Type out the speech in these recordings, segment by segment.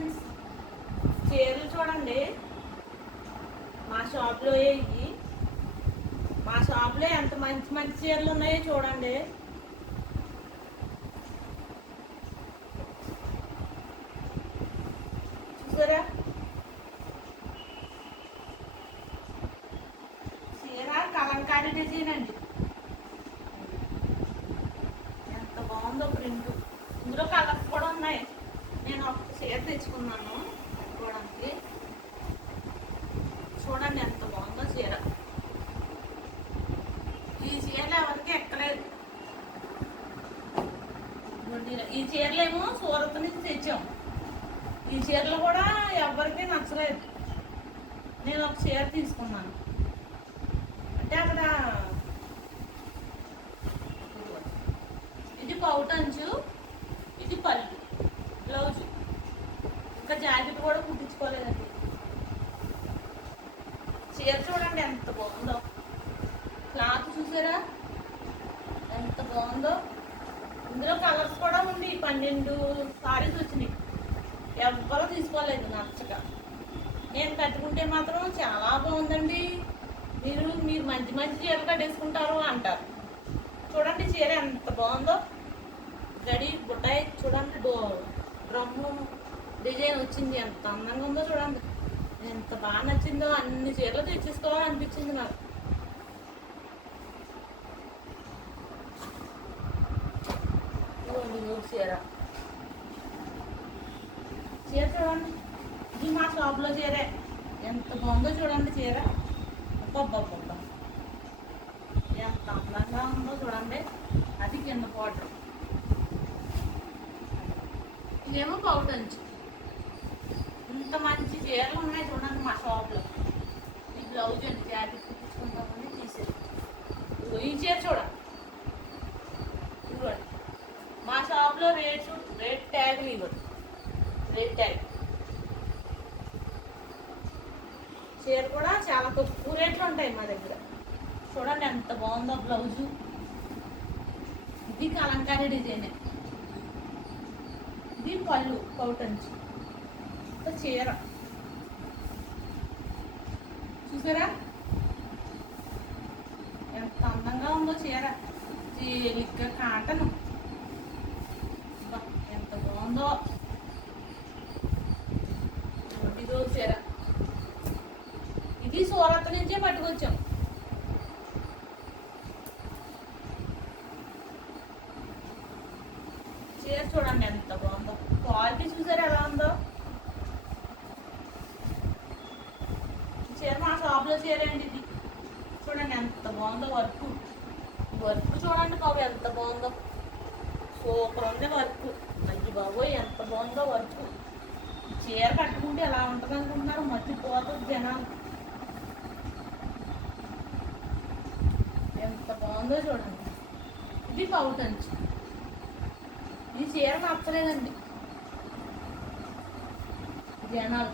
Friends చీరలు చూడండి. మా షాప్లో ఇవి? మా షాప్లో ఎంత మంచి మంచి చీరలు ఉన్నాయో చూడండి. చూసారా? చీర కలంకారీ డిజైన్ అండి. ఎంత బాగుందో ప్రింట్. ఇందులో కలర్స్ కూడా ఉన్నాయి. నేను ఒక చీర తెచ్చుకున్నాను కట్టుకోవడానికి చూడండి ఎంత బాగుందో చీర. ఈ చీరలు ఎవరికి ఎక్కలేదు. ఈ చీరలేమో సూరత్ నుంచి తెచ్చాం. ఈ చీరలు కూడా ఎవరికీ నచ్చలేదు. నేను ఒక చీర తీసుకున్నాను. అంటే అక్కడ ఇది పౌటంచు ఇది పళ్ళు బ్లౌజ్ ఇంకా జాకెట్ కూడా కుట్టించుకోలేదండి చీర చూడండి ఎంత బాగుందో క్లాత్ చూసారా ఎంత బాగుందో అందులో కలర్స్ కూడా ఉంది. పన్నెండు సారీస్ వచ్చినాయి. ఎవ్వరూ తీసుకోలేదు నచ్చక. నేను కట్టుకుంటే మాత్రం చాలా బాగుందండి. మీరు మీరు మంచి మంచి చీరలు కట్టేసుకుంటారు అంటారు. చూడండి చీర ఎంత బాగుందో. గడి బుట్టాయి చూడండి డో డ్రమ్ము డిజైన్ వచ్చింది. ఎంత అందంగా ఉందో చూడండి. ఎంత బాగా నచ్చిందో అన్ని చీరలు తెచ్చేసుకోవాలనిపించింది నాకు. ఇదిగోండి చీర చీర చూడండి. ఇది మా షాప్లో చీరే. ఎంత బాగుందో చూడండి చీర. అబ్బబ్బబ్బబ్బా. ఎంత అందంగా ఉందో చూడండి. అది కింద పౌడర్ ఇదేమో పౌటంచు ఇంత మంచి చీరలు ఉన్నాయి చూడండి మా షాప్లో ఈ బ్లౌజ్ అండి జాకెట్ కుట్టించుకుందామని తీసేది. ఇదిగో ఈ చీర చూడండి ఇదిగోండి మా షాప్లో రేట్స్ రేట్ ట్యాగ్లు ఇవ్వదు రేట్ ట్యాగ్ చీర కూడా చాలా తక్కువ రేట్లు ఉంటాయి మా దగ్గర. చూడండి ఎంత బాగుందో బ్లౌజు. ఇది కలంకారీ డిజైనే. ఇది పళ్ళు కౌటన్స్ చీర. చూసారా? ఎంత అందంగా ఉందో చీర. తేలిగ్గా కాటను. ఎంత బాగుందో ఇదో చీర ఇది సూరత్ నుంచే పట్టుకొచ్చాం. చీర చూడండి ఎంత బాగుందో. క్వాలిటీ చూసారు ఎలా ఉందో? చీర మా షాప్లో చీర అండి ఇది. చూడండి ఎంత బాగుందో వర్క్. వర్క్ చూడండి బాబు ఎంత బాగుందో. సూపర్ ఉంది వర్క్. అయ్యి బాబోయ్ ఎంత బాగుందో వర్క్. చీర కట్టుకుంటే ఎలా ఉంటుంది అనుకుంటున్నారు మర్చిపోతుంది జనాలు. అమ్మాయి చూడండి ఇది పౌటంచ్ ఈ చీర నచ్చలేదండి. జనాలు.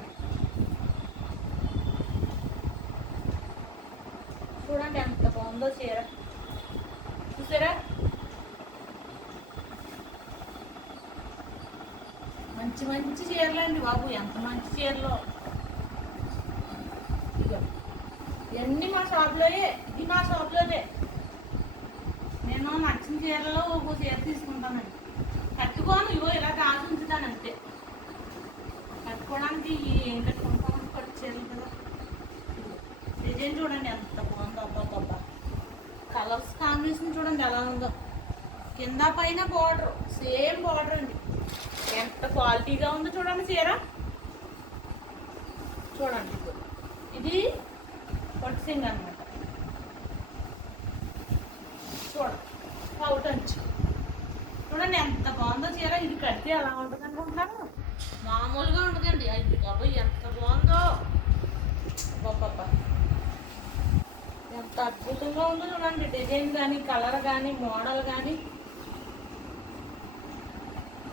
చూడండి ఎంత బాగుందో చీర. చూసారా? మంచి మంచి చీరలు అండి బాబు ఎంత మంచి చీరలో. ఇవన్నీ మా షాప్లోయే ఇది మా షాప్లోనే నేను నచ్చిన చీరలో ఒక చీర తీసుకుంటానండి. కట్టుకోను ఇగో ఇలా రాసి ఉంచుతాను అంతే కట్టుకోవడానికి ఏం కట్టుకుంటాను పట్టు చీరలు కదా. డిజైన్ చూడండి ఎంత బాగుందో అబ్బాబ్బా కలర్స్ కాంబినేషన్ చూడండి ఎలా ఉందో. కింద పైన బార్డర్ సేమ్ బార్డర్ అండి. ఎంత క్వాలిటీగా ఉందో చూడండి చీర. చూడండి ఇది ఇది పొట్టిసింగ్ అనమాట చూడండి పౌటంచ్ చూడండి ఎంత బాగుందో చీర. ఇది కడితే ఎలా ఉంటుంది అనుకుంటున్నాను మామూలుగా ఉండదండి అది బాబోయ్ ఎంత బాగుందో. బాబా ఎంత అద్భుతంగా ఉందో చూడండి. డిజైన్ కానీ కలర్ కానీ మోడల్ కానీ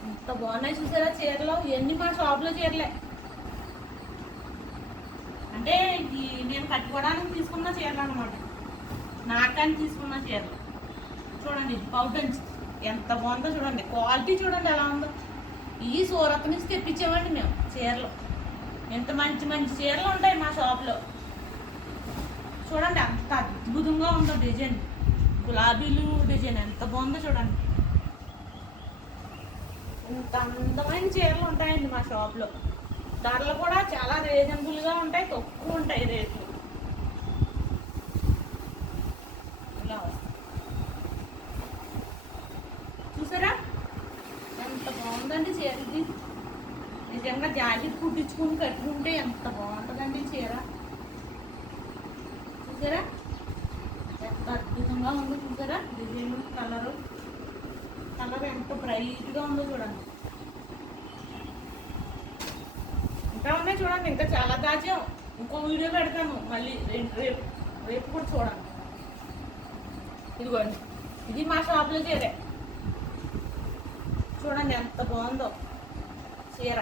ఎంత బాగున్నాయి చూసారా చీరలు? ఇవన్నీ మా షాప్లో చీరలే. అంటే నేను కట్టుకోవడానికి తీసుకున్న చీరలు అనమాట నాకని తీసుకున్న చీరలు. చూడండి ఇది ఎంత బాగుందో చూడండి క్వాలిటీ చూడండి ఎలా ఉందో. ఈ సూరత్ నుంచి తెప్పించామండి మేము చీరలు. ఎంత మంచి మంచి చీరలు ఉంటాయి మా షాప్లో. చూడండి అంత అద్భుతంగా ఉందో డిజైన్. గులాబీలు డిజైన్ ఎంత బాగుందో చూడండి. ఇంత అందమైన చీరలు ఉంటాయండి మా షాప్లో. ధరలు కూడా చాలా రీజనబుల్గా ఉంటాయి తక్కువ ఉంటాయి రేట్లు ఇలా వస్తాయి. చూసారా ఎంత బాగుందండి చీర ఇది నిజంగా జాకెట్ కుట్టించుకుని కట్టుకుంటే ఎంత బాగుంటుందండి చీర? చూసారా? ఎంత అద్భుతంగా ఉందో చూసారా? డిజైన్ కలరు కలర్ ఎంత బ్రైట్గా ఉందో చూడండి. ఇంకా ఉన్నాయి చూడండి ఇంకా చాలా దాచాం ఇంకో వీడియో పెడతాను. మళ్ళీ రేపు రేపు రేపు కూడా చూడండి. ఇదిగోండి. ఇది మా షాప్లో చీరే. చూడండి ఎంత బాగుందో. చీర.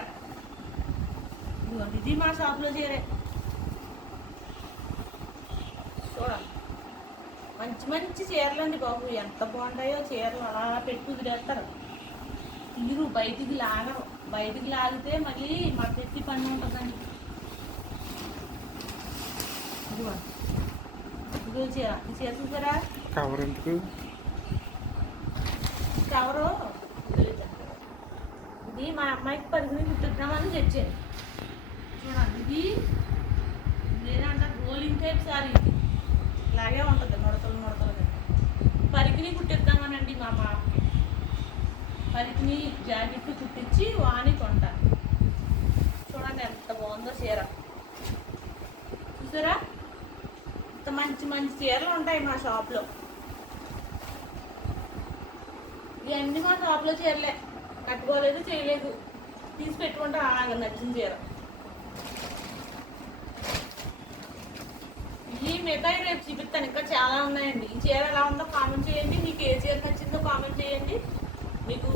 ఇది మా షాప్లో చీరే. చూడండి మంచి మంచి చీరలు అండి బాబు. ఎంత బాగుంటాయో చీరలు అలా పెట్టి కుదిరేస్తారు. తీరు బయటికి లాగరు. బయటికి లాగితే మళ్ళీ మా పెట్టి పని ఉంటుందండి. ఇదిగో చీర. ఈ చీర చూసారా? కవర్ ఎందుకు? కవరు ఇది. మా అమ్మాయికి పదిహేను కుట్టిద్దామని తెచ్చాను చూడండి. ఇది లేదంటే రోలింగ్ టైప్ సారీ ఇది. ఇలాగే ఉంటుంది ముడతలు ముడతలుగా పరికిని కుట్టిద్దామనండి మా పాపకి పరికిని జాకెట్ కుట్టించి వాని కొంట. చూడండి ఎంత బాగుందో చీర. చూసారా? ఇంత మంచి మంచి చీరలు ఉంటాయి మా షాప్లో ఇవన్నీ మా షాప్లో చీరలే. కట్టుకోలేదు చేయలేదు. తీసి పెట్టుకుంటే అలాగ నచ్చిన చీర. ఈ మిగతాయి రేపు చూపిస్తాను. ఇంకా చాలా ఉన్నాయండి. ఈ చీర ఎలా ఉందో కామెంట్ చేయండి. మీకు ఏ చీర నచ్చిందో కామెంట్ చేయండి. మీకు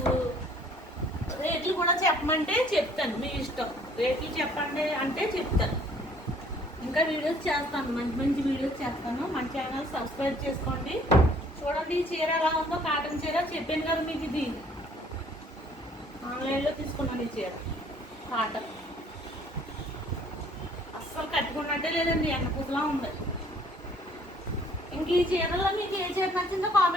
రేట్లు కూడా చెప్పమంటే చెప్తాను. మీ ఇష్టం. రేట్లు చెప్పండి అంటే చెప్తాను. ఇంకా వీడియోస్ చేస్తాను. మంచి మంచి వీడియోస్ చేస్తాను. మన ఛానల్ సబ్స్క్రైబ్ చేసుకోండి. చూడండి ఈ చీర ఎలా ఉందో. కాటన్ చీర చెప్పాను కదా మీకు ఇది. ఆన్లైన్లో తీసుకున్నాను ఈ చీర. కాటన్ అసలు కట్టుకున్నట్టే లేదండి ఎండ పూసలా ఉంది. ఇంక ఈ చీరలో మీకు ఏ చీర నచ్చిందో కామెంట్